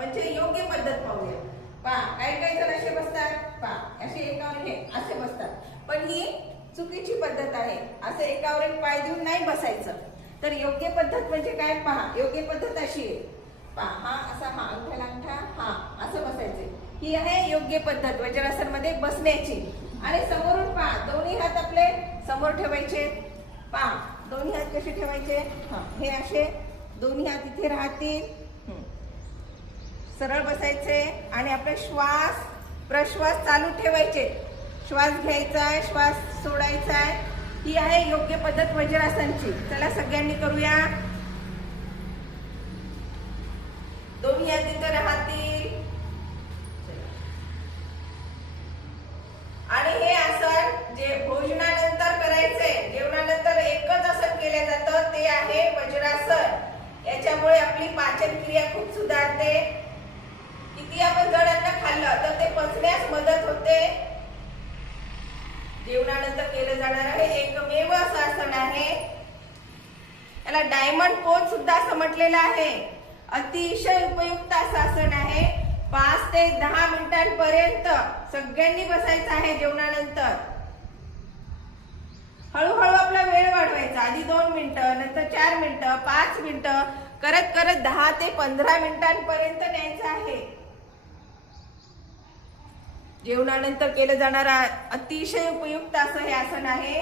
म्हणजे योग्य पद्धत पाहूया। पहा काही काही जण असे बसतात, पहा असे एकावर एक असे बसतात, पण ही चुकीची पद्धत आहे। असे एकावर एक पाय देऊन नाही बसायचं। तर योग्य पद्धत म्हणजे काय? पहा योग्य पद्धत अशी आहे, पहा हा असा, हा अंगठ्याला अंगठा, हा असं बसायचे। ही आहे योग्य पद्धत वज्रासन मध्ये बसण्याची। आणि समोरून पहा दोन्ही हात आपले समोर ठेवायचे। पहा दोन्ही हात कसे ठेवायचे? हा हे असे दोन्ही हात इथे राहतील, सरळ बसायचे आणि आपले श्वास प्रश्वास चालू ठेवायचे। श्वास घ्यायचा आहे, श्वास सोडायचा आहे। ही आहे योग्य पद्धत वज्रासनची। चला सगळ्यांनी करूया। दोन्ही हात इथे राहतील आणि हे आसन जे भोजनानंतर करायचे, जेवणानंतर एकच आसन केले जातं ते आहे वज्रासन। याच्यामुळे आपली पाचन क्रिया खूप सुधारते। किती आपण जड अन्न खाल्लं तर ते पचण्यास मदत होते। जेवणानंतर केलं जाणारं हे एकमेव असं आसन आहे। याला डायमंड पोज सुद्धा असं म्हटलेलं आहे। अतिशय उपयुक्त असं आसन आहे। 5 ते 10 मिनिटांपर्यंत सगळ्यांनी बसायचं आहे जेवणानंतर। हळूहळू आपला वेळ वाढवायचा। आधी 2 मिनिटं, नंतर 4 मिनिटं, 5 मिनिटं करत करत 10 ते 15 मिनिटांपर्यंत न्यायचं आहे। जेवणानंतर केलं जाणारा अतिशय उपयुक्त असं हे आसन आहे।